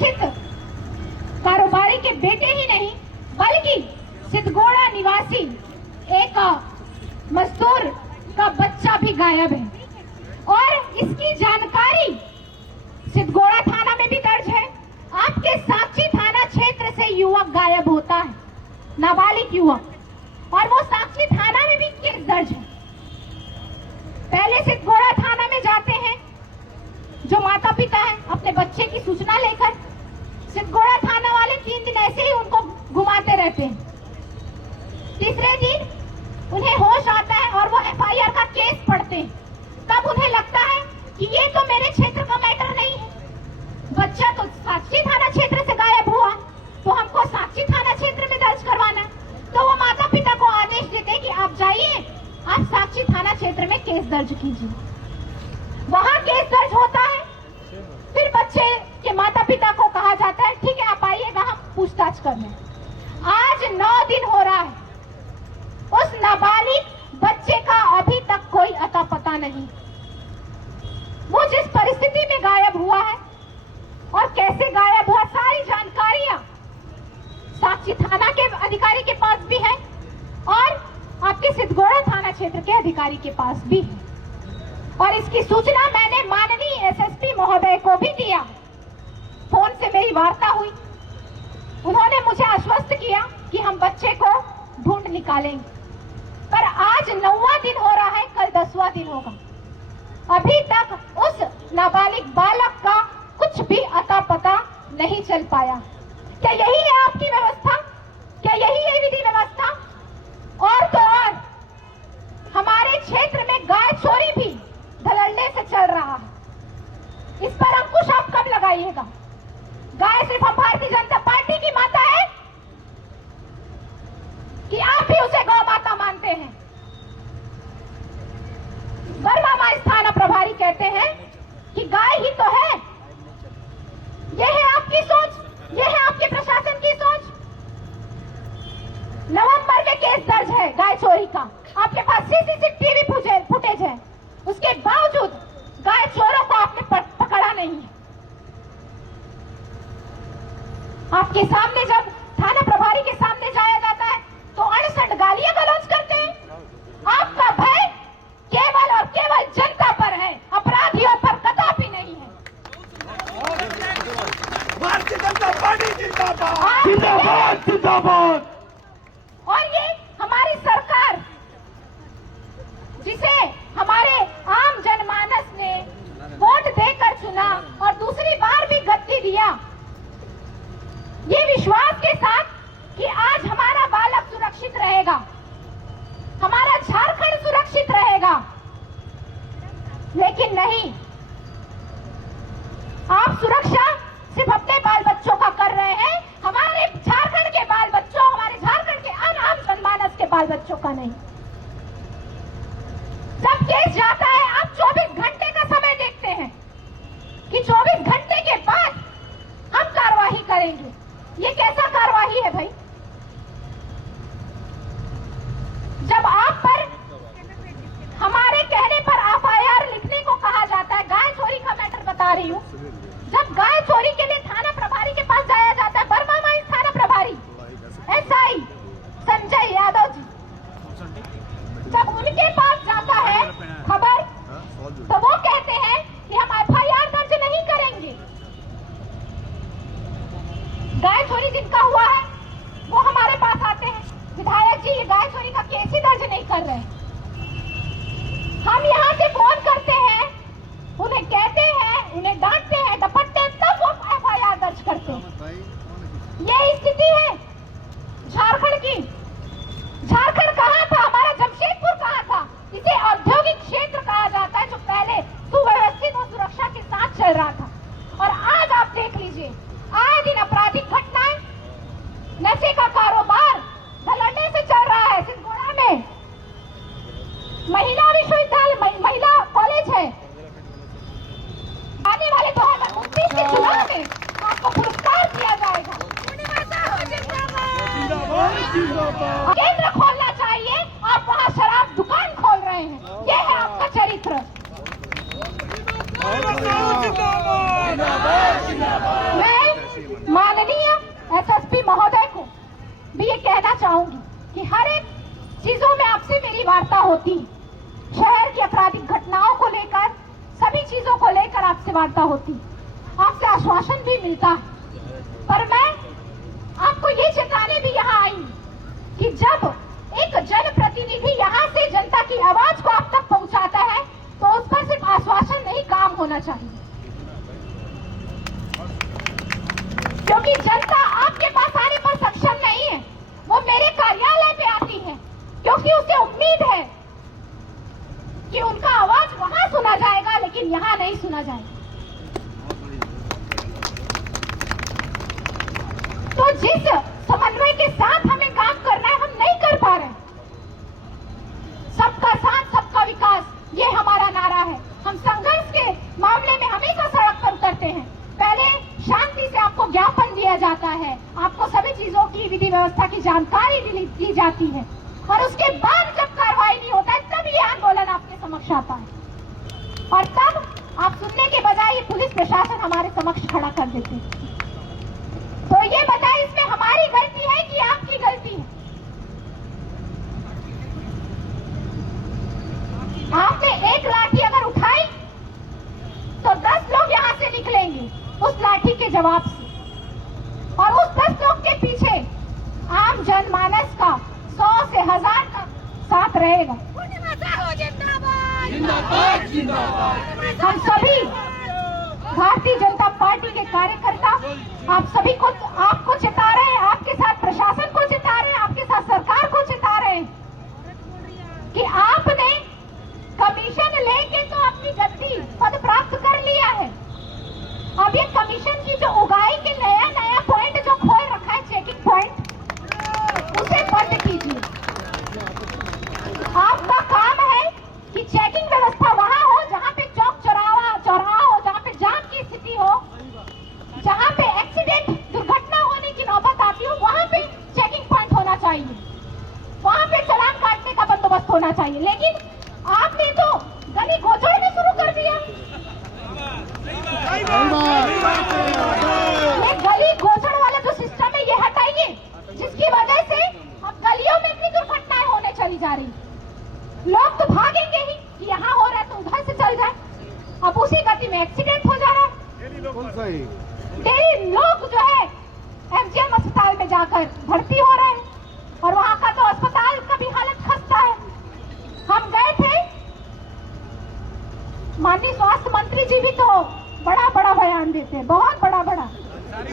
स्थित कारोबारी के बेटे ही नहीं बल्कि सिद्धगोड़ा निवासी एक मजदूर का बच्चा भी गायब है और इसकी जानकारी सिद्धगोड़ा थाना में भी दर्ज है। आपके साक्षी थाना क्षेत्र से युवक गायब होता है, नाबालिग युवक, और वो साक्षी थाना में भी केस दर्ज है। पहले सिद्धगोड़ा थाना में जाते हैं जो माता पिता है अपने बच्चे की सूचना लेकर। सिद्धगोड़ा थाना वाले 3 दिन ऐसे ही उनको घुमाते रहते हैं। तीसरे दिन उन्हें होश आता है और वो एफआईआर का केस पढ़ते हैं। तब उन्हें लगता है कि ये तो मेरे क्षेत्र का मैटर नहीं है, बच्चा तो साक्षी थाना क्षेत्र से गायब हुआ, तो हमको साक्षी थाना क्षेत्र में दर्ज करवाना है। तो वो माता पिता को आदेश देते हैं कि आप जाइए, आप साक्षी थाना क्षेत्र में केस दर्ज कीजिए। वहां केस दर्ज होता है। फिर बच्चे के माता पिता को कहा जाता है ठीक है आप आइएगा, हम पूछताछ करने। आज 9 दिन हो रहा है, उस नाबालिग बच्चे का अभी तक कोई अता पता नहीं। वो जिस परिस्थिति में गायब हुआ है और कैसे गायब हुआ, सारी जानकारियां साक्षी थाना के अधिकारी के पास भी है और आपके सिद्धगोड़ा थाना क्षेत्र के अधिकारी के पास भी है। और इसकी सूचना मैंने माननीय एसएसपी महोदय को भी दिया। फोन से मेरी वार्ता हुई, उन्होंने मुझे आश्वस्त किया कि हम बच्चे को ढूंढ निकालेंगे। पर आज 9वां दिन हो रहा है, कल 10वां दिन होगा, अभी तक उस नाबालिग बालक का कुछ भी अता पता नहीं चल पाया। क्या यही है आपकी व्यवस्था? क्या यही है विधि व्यवस्था? और तो और हमारे क्षेत्र में गाय चोरी भी धड़ल्ले से चल रहा है। इस पर अंकुश आप कब लगाइएगा? गाय सिर्फ हम भारतीय जनता पार्टी की माता है कि आप भी उसे गौ माता मानते हैं? वर्मा मां थाना प्रभारी कहते हैं कि गाय ही तो है। यह है आपकी सोच, यह है आपके प्रशासन की सोच। नवंबर में केस दर्ज है गाय चोरी का, आपके पास सीसीटीवी फुटेज है, उसके बावजूद गाय चोरों को आपने पकड़ा नहीं है। आपके सामने जब थाना प्रभारी के सामने जाया जाता है तो अड़सठ गालियां गलौज करते हैं। आपका भय केवल और केवल जनता पर है, अपराधियों पर कदापि नहीं है। भारतीय जनता पार्टी जिंदाबाद, जिंदाबाद, जिंदाबाद। और ये हमारी सरकार, जिसे हमारे आम जनमानस ने वोट देकर चुना और दूसरी बार भी गद्दी दिया, ये विश्वास के साथ कि आज हमारा बालक सुरक्षित रहेगा, हमारा झारखंड सुरक्षित रहेगा, लेकिन नहीं। आप सुरक्षा सिर्फ अपने बाल बच्चों का कर रहे हैं, हमारे झारखंड के बाल बच्चों, हमारे झारखंड के आम जनमानस के बाल बच्चों का नहीं। जब केस जाता है आप 24 घंटे का समय देखते हैं कि 24 घंटे के बाद हम कार्रवाई करेंगे। ये कैसा कार्रवाई है भाई? जब आप पर हमारे कहने पर एफआईआर लिखने को कहा जाता है, गाय चोरी का मैटर बता रही हूँ, जब गाय चोरी के लिए थाना प्रभारी के पास जाया जाता है, वर्मा माइंस थाना प्रभारी एसआई संजय यादव जी, जब उनके पास जाता है खबर, तो वो कहते हैं कि हम एफआईआर दर्ज नहीं करेंगे। गाय चोरी जिनका हुआ है वो हमारे पास आते हैं, विधायक जी ये गाय चोरी का केस ही दर्ज नहीं कर रहे। हम यहाँ से फोन करते हैं, उन्हें कहते हैं, उन्हें डांटते हैं, डपटते हैं, तब वो एफआईआर दर्ज करते हैं। ये स्थिति है झारखंड की। झारखंड कहाँ था? हमारा जमशेदपुर कहाँ था? इसे औद्योगिक क्षेत्र कहा जाता है, जो पहले सुव्यवस्थित और सुरक्षा के साथ चल रहा था। और आज आप देख लीजिए, आए दिन आपराधिक घटनाएं, नशे का कारोबार धड़ल्ले से चल रहा है। सिद्धगोड़ा में महिला विश्वविद्यालय, महिला कॉलेज है, आने वाले महोदय को भी ये कहना चाहूंगी कि हर एक चीजों में आपसे मेरी वार्ता होती, शहर की आपराधिक घटनाओं को लेकर, सभी चीजों को लेकर आपसे वार्ता होती, आपसे आश्वासन भी मिलता है। पर मैं आपको ये चेताने भी यहाँ आई कि जब एक जनप्रतिनिधि यहाँ से जनता की आवाज को आप तक पहुंचाता है तो उस पर सिर्फ आश्वासन नहीं, काम होना चाहिए। क्योंकि जनता आपके पास आने पर सक्षम नहीं है, वो मेरे कार्यालय पे आती है क्योंकि उसे उम्मीद है कि उनका आवाज वहां सुना जाएगा, लेकिन यहाँ नहीं सुना जाएगा। तो जिस समन्वय के साथ हमें काम करना है, हम नहीं कर पा रहे। सबका साथ, सबका विकास, ये हमारा नारा है। हम संघर्ष के मामले में हमेशा सड़क पर उतरते हैं। पहले शांति से आपको ज्ञापन दिया जाता है, आपको सभी चीजों की विधि व्यवस्था की जानकारी दी जाती है, और उसके बाद जब कार्रवाई नहीं होता है तब ये आंदोलन आपके समक्ष आता है। और तब आप सुनने के बजाय ये पुलिस प्रशासन हमारे समक्ष खड़ा कर देते हैं। तो ये बताएं, इसमें हमारी गलती है कि आपकी गलती है? आपने एक लाठी अगर उठाई तो 10 लोग यहाँ से निकलेंगे उस लाठी के जवाब से, और उस 10 लोग के पीछे आम जनमानस का 100 से 1000 का साथ रहेगा। जिंदाबाद जिंदाबाद। हम सभी भारतीय जनता पार्टी के कार्यकर्ता आप सभी को, आपको चिता रहे हैं, आपके साथ प्रशासन को चिता रहे हैं, आपके साथ सरकार को चिता रहे हैं कि आपने कमीशन लेके तो अपनी गद्दी पद प्राप्त कर लिया है। अब ये कमीशन की जो उगाई के नया पॉइंट जो खोल रखा है, चेकिंग पॉइंट, उसे बंद कीजिए। आपका काम है कि चेकिंग व्यवस्था वहां हो जहां पे चौराहा हो, जहां पे जाम की स्थिति हो, जहां पे एक्सीडेंट, दुर्घटना होने की नौबत आती हो, वहां पे चेकिंग पॉइंट होना चाहिए, वहां पे चालान काटने का बंदोबस्त होना चाहिए। लेकिन आपने तो गली गोचड़ना शुरू कर दिया। ये गली गोचड़ वाला जो सिस्टम है, ये हटाइए, जिसकी वजह से अब गलियों में इतनी दुर्घटनाएं होने चली जा रही। लोग तो भागेंगे ही कि यहाँ हो रहा है तो उधर से चल जाए। अब उसी गति में एक्सीडेंट हो जा रहा है। डेली लोग जो है एमजीएम अस्पताल में जाकर भर्ती हो रहे हैं, और वहां का तो अस्पताल का भी हालत खस्ता है। हम गए थे, माननीय स्वास्थ्य मंत्री जी भी तो बड़ा बयान देते हैं, बहुत